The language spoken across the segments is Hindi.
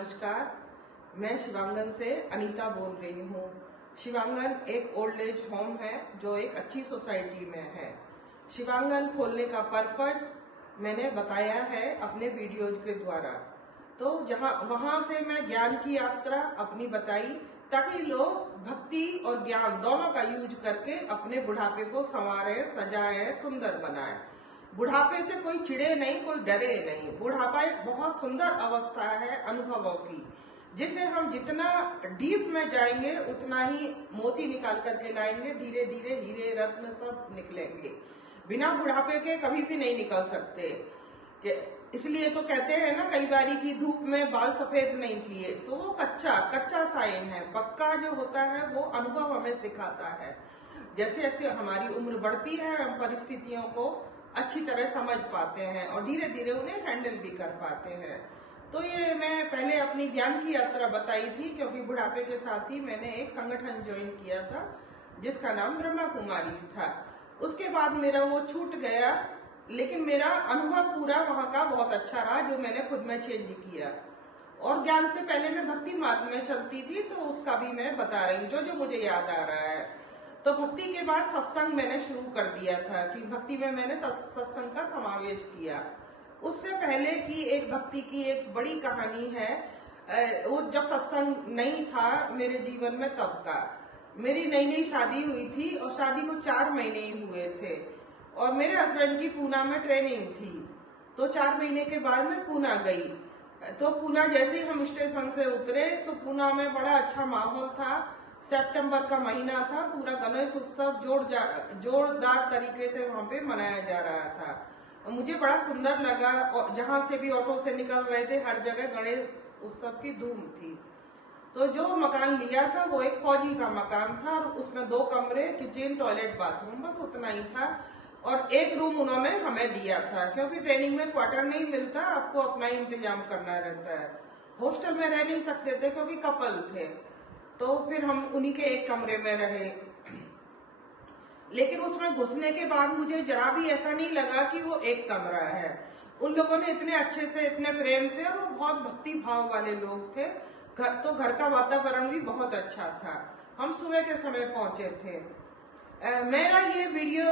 नमस्कार, मैं शिवांगन से अनीता बोल रही हूँ। शिवांगन एक ओल्ड एज होम है जो एक अच्छी सोसाइटी में है। शिवांगन खोलने का पर्पज मैंने बताया है अपने वीडियोज के द्वारा। तो वहाँ से मैं ज्ञान की यात्रा अपनी बताई ताकि लोग भक्ति और ज्ञान दोनों का यूज करके अपने बुढ़ापे को संवारे, सजाए, सुंदर बनाए। बुढ़ापे से कोई चिढ़े नहीं, कोई डरे नहीं। बुढ़ापा एक बहुत सुंदर अवस्था है अनुभवों की, जिसे हम जितना डीप में जाएंगे उतना ही मोती निकाल करके लाएंगे। धीरे धीरे हीरे रत्न सब निकलेंगे। बिना बुढ़ापे के कभी भी नहीं निकल सकते। इसलिए तो कहते हैं ना, कई बारी की धूप में बाल सफेद नहीं किए, तो वो कच्चा साइन है। पक्का जो होता है वो अनुभव हमें सिखाता है। जैसे जैसे हमारी उम्र बढ़ती है, हम परिस्थितियों को अच्छी तरह समझ पाते हैं और धीरे धीरे उन्हें हैंडल भी कर पाते हैं। तो ये मैं पहले अपनी ज्ञान की यात्रा बताई थी, क्योंकि बुढ़ापे के साथ ही मैंने एक संगठन ज्वाइन किया था जिसका नाम ब्रह्मा कुमारी था। उसके बाद मेरा वो छूट गया, लेकिन मेरा अनुभव पूरा वहाँ का बहुत अच्छा रहा जो मैंने खुद में चेंज किया। और ज्ञान से पहले मैं भक्ति मार्ग में चलती थी, तो उसका भी मैं बता रही हूँ जो मुझे याद आ रहा है। तो भक्ति के बाद सत्संग मैंने शुरू कर दिया था कि भक्ति में मैंने सत्संग का समावेश किया। उससे पहले की एक भक्ति की एक बड़ी कहानी है। वो जब सत्संग नहीं था मेरे जीवन में तब का। मेरी नई नई शादी हुई थी और शादी को 4 महीने ही हुए थे और मेरे हस्बैंड की पूना में ट्रेनिंग थी। तो 4 महीने के बाद मैं पूना गई। तो पूना जैसे ही हम स्टेशन से उतरे तो पूना में बड़ा अच्छा माहौल था। सितंबर का महीना था, पूरा गणेश उत्सव जोरदार तरीके से वहाँ पे मनाया जा रहा था। और मुझे बड़ा सुंदर लगा। और जहाँ से भी ऑटो से निकल रहे थे हर जगह गणेश उत्सव की धूम थी। तो जो मकान लिया था वो एक फौजी का मकान था और उसमें 2 कमरे, किचन, टॉयलेट, बाथरूम, बस उतना ही था। और एक रूम उन्होंने हमें दिया था, क्योंकि ट्रेनिंग में क्वार्टर नहीं मिलता, आपको अपना ही इंतजाम करना रहता है। हॉस्टल में रह नहीं सकते थे क्योंकि कपल थे। तो फिर हम उन्हीं के एक कमरे में रहे। लेकिन उसमें घुसने के बाद मुझे जरा भी ऐसा नहीं लगा कि वो एक कमरा है। उन लोगों ने इतने अच्छे से, इतने प्रेम से, और वो बहुत भक्ति भाव वाले लोग थे। घर का वातावरण भी बहुत अच्छा था। हम सुबह के समय पहुंचे थे। मेरा ये वीडियो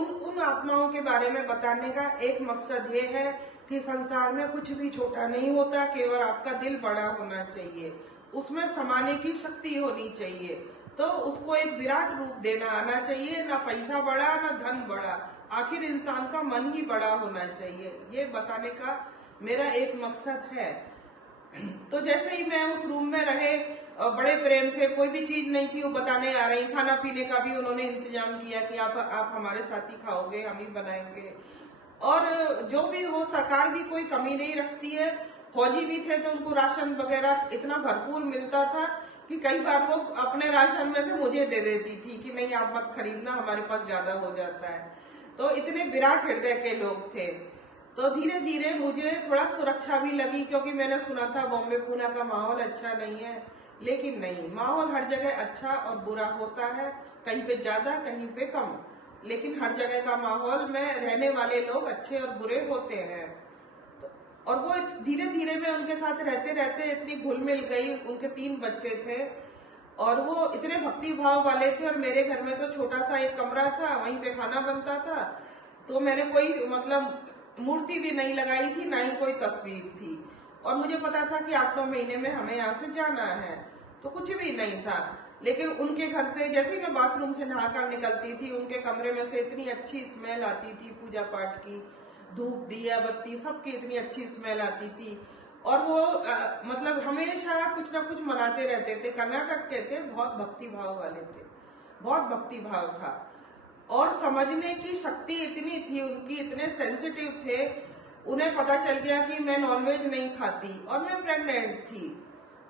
उन आत्माओं के बारे में बताने का एक मकसद ये है कि संसार में कुछ भी छोटा नहीं होता, केवल आपका दिल बड़ा होना चाहिए, उसमें समाने की शक्ति होनी चाहिए। तो उसको एक विराट रूप देना आना चाहिए। ना पैसा बड़ा, ना धन बड़ा, आखिर इंसान का मन ही बड़ा होना चाहिए। ये बताने का मेरा एक मकसद है। तो जैसे ही मैं उस रूम में रहे, बड़े प्रेम से, कोई भी चीज नहीं थी वो बताने आ रही। खाना पीने का भी उन्होंने इंतजाम किया कि आप हमारे साथ ही खाओगे, हम ही बनाएंगे। और जो भी हो, सरकार भी कोई कमी नहीं रखती है। फौजी भी थे तो उनको राशन वगैरह इतना भरपूर मिलता था कि कई बार वो अपने राशन में से मुझे दे देती थी कि नहीं आप मत खरीदना, हमारे पास ज्यादा हो जाता है। तो इतने विराट हृदय के लोग थे। तो धीरे धीरे मुझे थोड़ा सुरक्षा भी लगी, क्योंकि मैंने सुना था बॉम्बे पूना का माहौल अच्छा नहीं है। लेकिन नहीं, माहौल हर जगह अच्छा और बुरा होता है, कहीं पे ज्यादा, कहीं पे कम, लेकिन हर जगह का माहौल में रहने वाले लोग अच्छे और बुरे होते हैं। और वो धीरे धीरे मैं उनके साथ रहते रहते इतनी घुल मिल गई। उनके 3 बच्चे थे और वो इतने भक्ति भाव वाले थे। और मेरे घर में तो छोटा सा एक कमरा था, वहीं पे खाना बनता था। तो मैंने कोई मूर्ति भी नहीं लगाई थी, ना ही कोई तस्वीर थी। और मुझे पता था कि 8-9 महीने में हमें यहाँ से जाना है, तो कुछ भी नहीं था। लेकिन उनके घर से जैसे ही मैं बाथरूम से नहाकर निकलती थी, उनके कमरे में से इतनी अच्छी स्मेल आती थी पूजा पाठ की, धूप, दिया, बत्ती, सबकी इतनी अच्छी स्मेल आती थी। और वो हमेशा कुछ ना कुछ मनाते रहते थे। कर्नाटक के थे, बहुत भक्ति भाव वाले थे, बहुत भक्ति भाव था। और समझने की शक्ति इतनी थी उनकी, इतने सेंसिटिव थे। उन्हें पता चल गया कि मैं नॉनवेज नहीं खाती और मैं प्रेग्नेंट थी।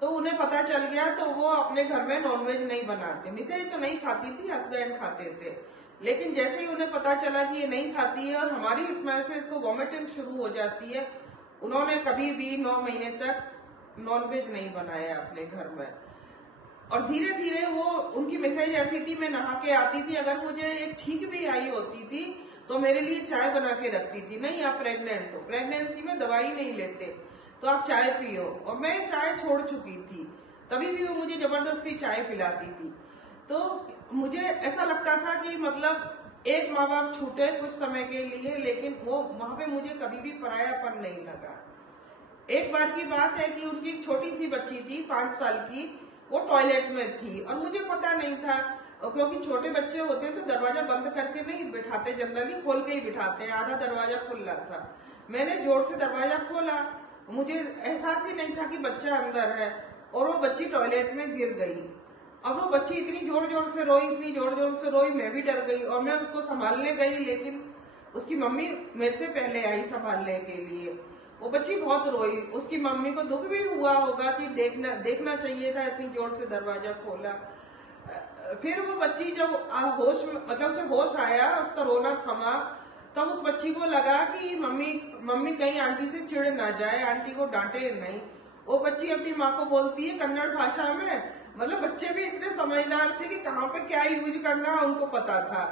तो उन्हें पता चल गया, तो वो अपने घर में नॉनवेज नहीं बनाते। मिसेज तो नहीं खाती थी, हस्बैंड खाते थे। लेकिन जैसे ही उन्हें पता चला कि ये नहीं खाती है और हमारी स्मेल से इसको वॉमिटिंग शुरू हो जाती है, उन्होंने कभी भी 9 महीने तक नॉनवेज नहीं बनाया अपने घर में। और धीरे धीरे वो, उनकी मिसेज ऐसी थी, मैं नहा के आती थी, अगर मुझे एक छींक भी आई होती थी तो मेरे लिए चाय बना के रखती थी। नहीं, आप प्रेग्नेंट हो, प्रेगनेंसी में दवाई नहीं लेते। तो आप चाय पियो, और मैं चाय छोड़ चुकी थी, तभी भी वो मुझे जबरदस्ती चाय पिलाती थी। तो मुझे ऐसा लगता था कि मतलब एक माँ बाप छूटे कुछ समय के लिए, लेकिन वो वहां पे मुझे कभी भी परायापन नहीं लगा। एक बार की बात है कि उनकी एक छोटी सी बच्ची थी 5 साल की, वो टॉयलेट में थी और मुझे पता नहीं था, क्योंकि छोटे बच्चे होते हैं तो दरवाजा बंद करके नहीं बिठाते, जनरली खोल के ही बिठाते हैं, आधा दरवाजा खुला था। मैंने जोर से दरवाजा खोला, मुझे एहसास ही नहीं था कि बच्चा अंदर है, और वो बच्ची टॉयलेट में गिर गई। अब वो बच्ची इतनी जोर जोर से रोई, इतनी जोर जोर से रोई, मैं भी डर गई और मैं उसको संभालने गई, लेकिन उसकी मम्मी मेरे से पहले आई संभालने के लिए। वो बच्ची बहुत रोई, उसकी मम्मी को दुख भी हुआ होगा कि देखना चाहिए था, इतनी जोर से दरवाजा खोला। फिर वो बच्ची जब होश मतलब उसे होश आया, उसका रोना थमा, तब उस बच्ची को लगा कि मम्मी कहीं आंटी से चिढ़ ना जाए, आंटी को डांटे नहीं। वो बच्ची अपनी माँ को बोलती है कन्नड़ भाषा में, मतलब बच्चे भी इतने समझदार थे कि कहाँ पे क्या यूज करना उनको पता था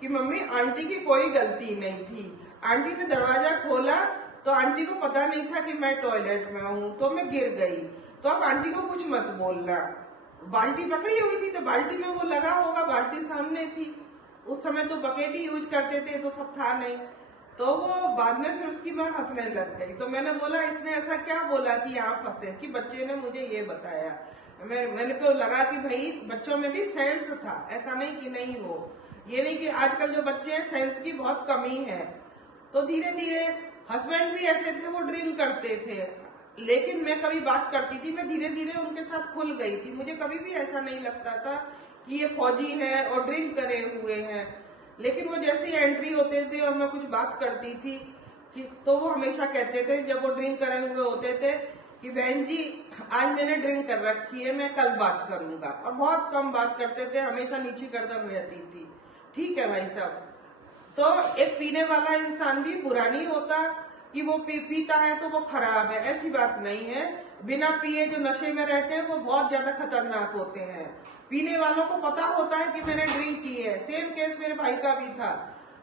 कि मम्मी आंटी की कोई गलती नहीं थी। आंटी ने दरवाजा खोला तो आंटी को पता नहीं था कि मैं टॉयलेट में हूँ, तो मैं गिर गई, तो अब आंटी को कुछ मत बोलना। बाल्टी पकड़ी हुई थी तो बाल्टी में वो लगा होगा, बाल्टी सामने थी, उस समय तो बकेट ही यूज करते थे, तो सब था नहीं। तो वो बाद में फिर उसकी माँ हंसने लग गई, तो मैंने बोला इसने ऐसा क्या बोला कि यहाँ फंसे, कि बच्चे ने मुझे ये बताया। मैंने को लगा कि भाई बच्चों में भी सेंस था, ऐसा नहीं कि नहीं हो, ये नहीं कि आजकल जो बच्चे हैं सेंस की बहुत कमी है। तो धीरे धीरे हस्बैंड भी ऐसे थे, वो ड्रिंक करते थे, लेकिन मैं कभी बात करती थी, मैं धीरे धीरे उनके साथ खुल गई थी। मुझे कभी भी ऐसा नहीं लगता था कि ये फौजी है और ड्रिंक करे हुए हैं, लेकिन वो जैसे ही एंट्री होते थे और मैं कुछ बात करती थी कि तो वो हमेशा कहते थे जब वो ड्रिंक करे हुए होते थे कि बहन जी आज मैंने ड्रिंक कर रखी है, मैं कल बात करूंगा, और बहुत कम बात करते थे, हमेशा नीची गर्दन रहती थी। ठीक है भाई साहब। तो एक पीने वाला इंसान भी बुरा नहीं होता कि वो पीता है तो वो खराब है, ऐसी बात नहीं है। बिना पिए जो नशे में रहते हैं वो बहुत ज्यादा खतरनाक होते हैं। पीने वालों को पता होता है कि मैंने ड्रिंक की है, सेम केस मेरे भाई का भी था।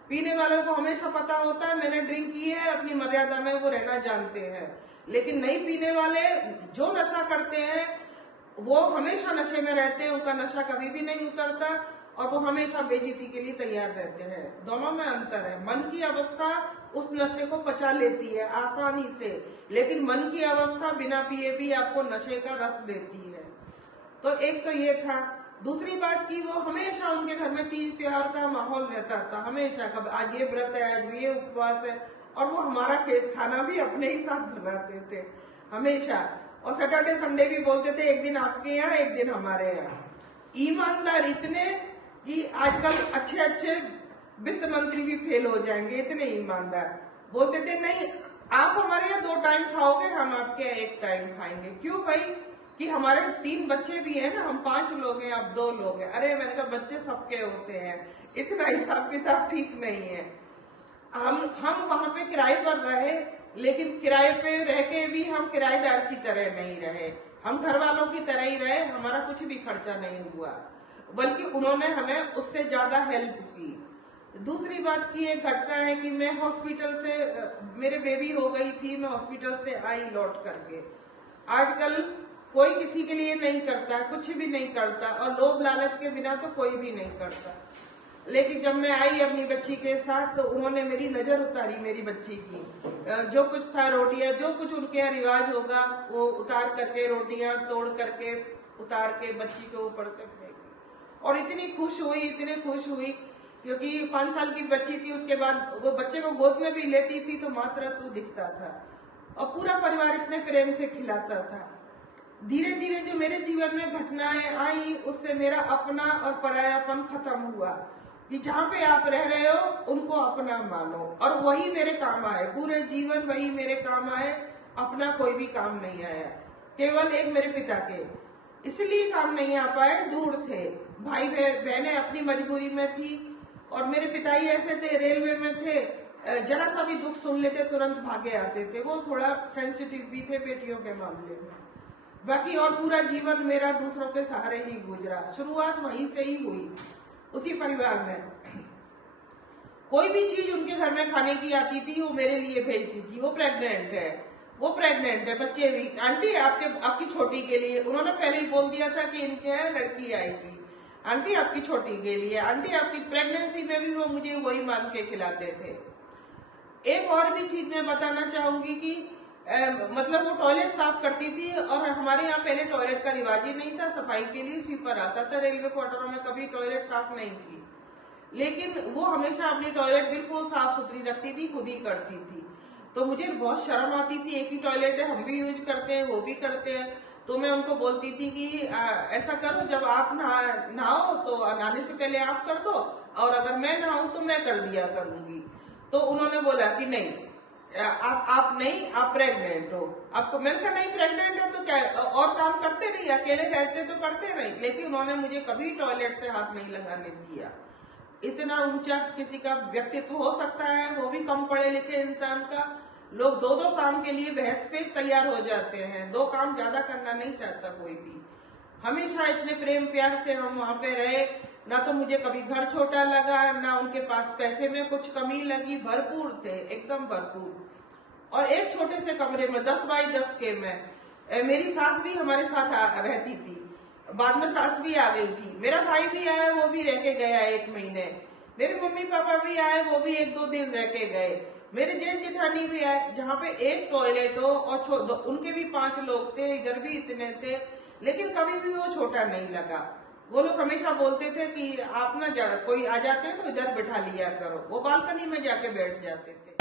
पीने वालों को हमेशा पता होता है मैंने ड्रिंक की है, अपनी मर्यादा में वो रहना जानते हैं। लेकिन नहीं पीने वाले जो नशा करते हैं वो हमेशा नशे में रहते हैं, उनका नशा कभी भी नहीं उतरता और वो हमेशा बेइज्जती के लिए तैयार रहते हैं। दोनों में अंतर है। मन की अवस्था उस नशे को पचा लेती है आसानी से, लेकिन मन की अवस्था बिना पिए भी आपको नशे का रस देती है। तो एक तो ये था। दूसरी बात की वो हमेशा उनके घर में तीज त्योहार का माहौल रहता था, हमेशा। कब आज ये व्रत है, आज ये उपवास है, और वो हमारा खाना भी अपने ही साथ बनाते थे हमेशा। और सैटरडे संडे भी बोलते थे एक दिन आपके यहाँ एक दिन हमारे यहाँ। ईमानदार इतने कि आजकल अच्छे अच्छे वित्त मंत्री भी फेल हो जाएंगे, इतने ईमानदार। बोलते थे नहीं आप हमारे यहाँ 2 टाइम खाओगे, हम आपके यहाँ 1 टाइम खाएंगे। क्यों भाई? कि हमारे 3 बच्चे भी हैं ना, हम 5 लोग हैं, आप 2 लोग हैं। अरे मैंने कहा बच्चे सबके होते हैं, इतना हिसाब किताब ठीक नहीं है। हम वहां पे किराए पर रहे, लेकिन किराए पे रह के भी हम किराएदार की तरह नहीं रहे, हम घर वालों की तरह ही रहे। हमारा कुछ भी खर्चा नहीं हुआ, बल्कि उन्होंने हमें उससे ज्यादा हेल्प की। दूसरी बात की एक घटना है कि मैं हॉस्पिटल से, मेरे बेबी हो गई थी, मैं हॉस्पिटल से आई लौट करके। आजकल कोई किसी के लिए नहीं करता, कुछ भी नहीं करता, और लोभ लालच के बिना तो कोई भी नहीं करता। लेकिन जब मैं आई अपनी बच्ची के साथ तो उन्होंने मेरी नजर उतारी, मेरी बच्ची की। जो कुछ था रोटियां, जो कुछ उनके यहाँ रिवाज होगा वो उतार करके, रोटियां तोड़ करके उतार के बच्ची के ऊपर से फेंकी। और इतनी खुश हुई, इतनी खुश हुई, क्योंकि 5 साल की बच्ची थी। उसके बाद वो बच्चे को गोद में भी लेती थी तो मातृत्व दिखता था, और पूरा परिवार इतने प्रेम से खिलाता था। धीरे धीरे जो मेरे जीवन में घटनाएं आई, उससे मेरा अपना और परायापन खत्म हुआ। कि जहाँ पे आप रह रहे हो उनको अपना मानो, और वही मेरे काम आए, पूरे जीवन वही मेरे काम आए। अपना कोई भी काम नहीं आया, केवल एक मेरे पिता के इसलिए काम नहीं आ पाए, दूर थे। भाई बहनें अपनी मजबूरी में थी, और मेरे पिताजी ऐसे थे, रेलवे में थे, जरा सा भी दुख सुन लेते तुरंत भागे आते थे। वो थोड़ा सेंसिटिव भी थे बेटियों के मामले में। बाकी और पूरा जीवन मेरा दूसरों के सहारे ही गुजरा। शुरुआत वहीं से ही हुई, उसी परिवार में। कोई भी चीज उनके घर में खाने की आती थी वो मेरे लिए भेजती थी। वो प्रेग्नेंट है, वो प्रेग्नेंट है, बच्चे भी। आंटी आपकी छोटी के लिए, उन्होंने पहले ही बोल दिया था कि इनके यहाँ लड़की आएगी। आंटी आपकी छोटी के लिए, आंटी आपकी प्रेगनेंसी में भी वो मुझे वही मान के खिलाते थे। एक और भी चीज मैं बताना चाहूंगी कि मतलब वो टॉयलेट साफ करती थी, और हमारे यहाँ पहले टॉयलेट का रिवाज ही नहीं था, सफाई के लिए स्वीपर आता था रेलवे क्वार्टरों में, कभी टॉयलेट साफ नहीं की। लेकिन वो हमेशा अपनी टॉयलेट बिल्कुल साफ सुथरी रखती थी, खुद ही करती थी। तो मुझे बहुत शर्म आती थी, एक ही टॉयलेट है, हम भी यूज करते हैं, वो भी करते हैं। तो मैं उनको बोलती थी कि ऐसा करो, जब आप नहाओ तो नहाने से पहले आप कर दो, और अगर मैं नहाऊं तो मैं कर दिया करूंगी। तो उन्होंने बोला कि नहीं, आप नहीं, आप प्रेग्नेंट हो। आपको, मैंने कहा नहीं, प्रेग्नेंट है तो क्या, और काम करते नहीं, अकेले रहते तो करते नहीं। लेकिन उन्होंने मुझे कभी टॉयलेट से हाथ नहीं लगाने दिया। इतना ऊंचा किसी का व्यक्तित्व हो सकता है, वो भी कम पढ़े लिखे इंसान का। लोग दो दो काम के लिए बहस पे तैयार हो जाते हैं, दो काम ज्यादा करना नहीं चाहता कोई भी। हमेशा इतने प्रेम प्यार से हम वहां पे रहे, ना तो मुझे कभी घर छोटा लगा, ना उनके पास पैसे में कुछ कमी लगी, भरपूर थे, एकदम भरपूर। और एक छोटे से कमरे में 10 बाई 10 के में मेरी सास भी हमारे साथ रहती थी। बाद में सास भी आ गई थी, मेरा भाई भी आया, वो भी रह के गया 1 महीने, मेरे मम्मी पापा भी आए, वो भी 1-2 दिन रह के गए, मेरे जेठ जेठानी भी आए। जहाँ पे एक टॉयलेट हो और उनके भी 5 लोग थे, इधर भी इतने थे, लेकिन कभी भी वो छोटा नहीं लगा। वो लोग हमेशा बोलते थे कि आप ना कोई आ जाते हैं तो इधर बिठा लिया करो, वो बालकनी में जाके बैठ जाते थे।